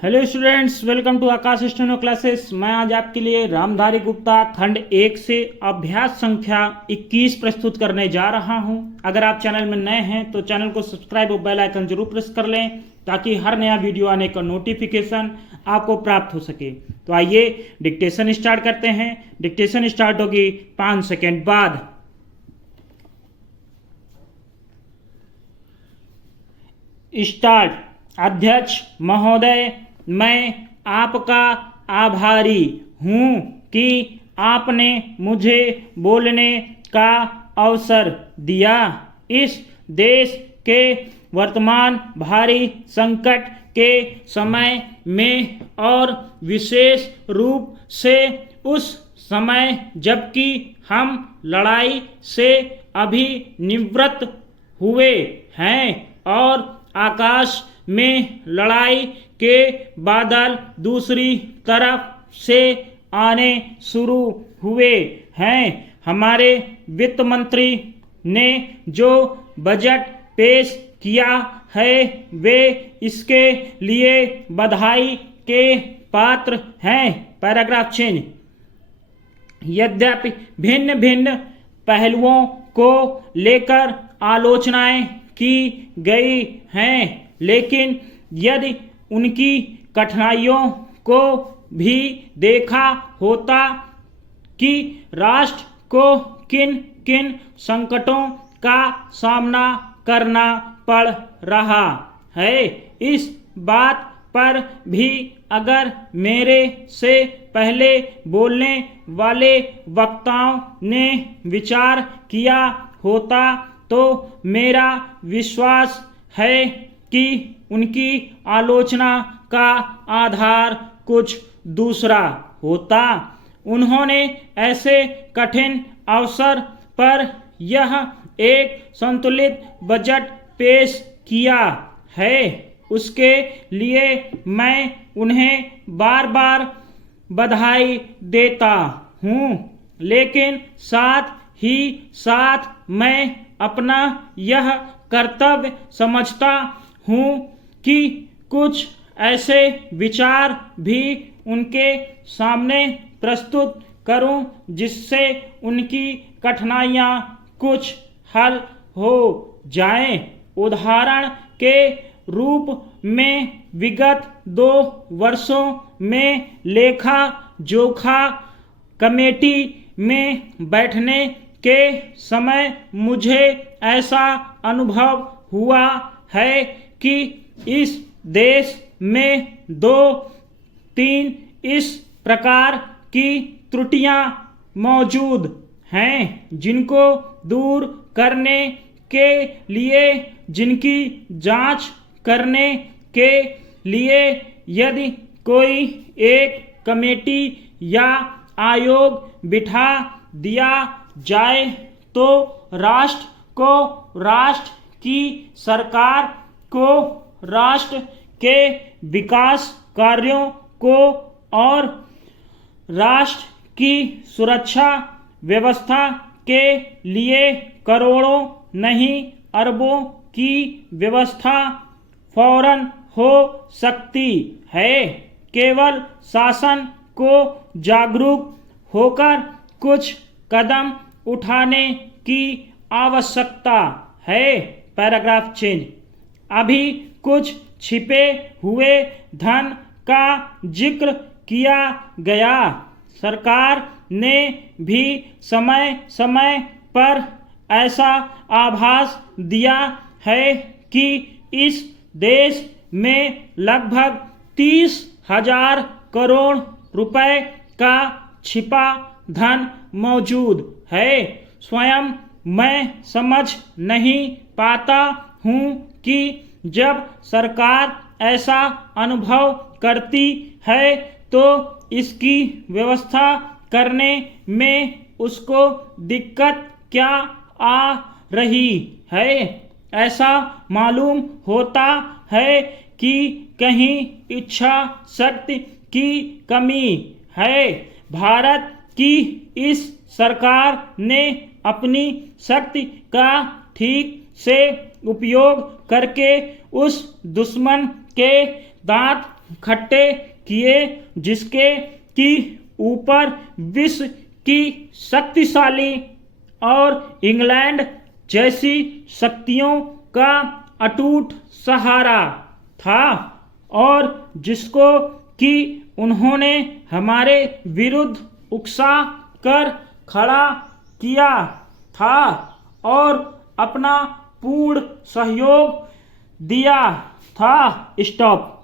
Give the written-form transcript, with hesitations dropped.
Hello students, welcome to Akash steno classes. मैं आज आपके लिए रामधारी गुप्ता खंड 1 से अभ्यास संख्या 21 प्रस्तुत करने जा रहा हूं। अगर आप चैनल में नए हैं तो चैनल को सब्सक्राइब और बेल आइकन जरूर प्रेस कर लें ताकि हर नया वीडियो आने का नोटिफिकेशन आपको प्राप्त हो सके। तो आइए डिक्टेशन स्टार्ट करते हैं। डिक्टेशन स्टार्ट होगी 5 सेकेंड बाद। स्टार्ट। अध्यक्ष महोदय, मैं आपका आभारी हूँ कि आपने मुझे बोलने का अवसर दिया। इस देश के वर्तमान भारी संकट के समय में और विशेष रूप से उस समय जबकि हम लड़ाई से अभी निवृत्त हुए हैं और आकाश में लड़ाई के बादल दूसरी तरफ से आने शुरू हुए हैं। हमारे वित्त मंत्री ने जो बजट पेश किया है वे इसके लिए बधाई के पात्र हैं। Paragraph change. यद्यपि भिन्न भिन्न पहलुओं को लेकर आलोचनाएं की गई हैं, लेकिन यदि उनकी कठिनाइयों को भी देखा होता कि राष्ट्र को किन किन संकटों का सामना करना पड़ रहा है, इस बात पर भी अगर मेरे से पहले बोलने वाले वक्ताओं ने विचार किया होता तो मेरा विश्वास है कि उनकी आलोचना का आधार कुछ दूसरा होता। उन्होंने ऐसे कठिन अवसर पर यह एक संतुलित बजट पेश किया है, उसके लिए मैं उन्हें बार बार बधाई देता हूँ। लेकिन साथ ही साथ मैं अपना यह कर्तव्य समझता हूँ कि कुछ ऐसे विचार भी उनके सामने प्रस्तुत करूँ जिससे उनकी कठिनाइयाँ कुछ हल हो जाएं। उदाहरण के रूप में विगत 2 वर्षों में लेखा जोखा कमेटी में बैठने के समय मुझे ऐसा अनुभव हुआ है कि इस देश में 2-3 इस प्रकार की त्रुटियां मौजूद हैं जिनको दूर करने के लिए, जिनकी जांच करने के लिए यदि कोई एक कमेटी या आयोग बिठा दिया जाए तो राष्ट्र को, राष्ट्र की सरकार को, राष्ट्र के विकास कार्यों को और राष्ट्र की सुरक्षा व्यवस्था के लिए करोड़ों नहीं अरबों की व्यवस्था फौरन हो सकती है। केवल शासन को जागरूक होकर कुछ कदम उठाने की आवश्यकता है। Paragraph change. अभी कुछ छिपे हुए धन का जिक्र किया गया। सरकार ने भी समय समय पर ऐसा आभास दिया है कि इस देश में लगभग 30,000 करोड़ रुपए का छिपा धन मौजूद है। स्वयं मैं समझ नहीं पाता हूँ कि जब सरकार ऐसा अनुभव करती है तो इसकी व्यवस्था करने में उसको दिक्कत क्या आ रही है। ऐसा मालूम होता है कि कहीं इच्छा शक्ति की कमी है। भारत की इस सरकार ने अपनी शक्ति का ठीक से उपयोग करके उस दुश्मन के दांत खट्टे किए, जिसके की ऊपर विश्व की शक्तिशाली और इंग्लैंड जैसी शक्तियों का अटूट सहारा था, और जिसको कि उन्होंने हमारे विरुद्ध उकसा कर खड़ा किया था और अपना पूर्ण सहयोग दिया था। स्टॉप।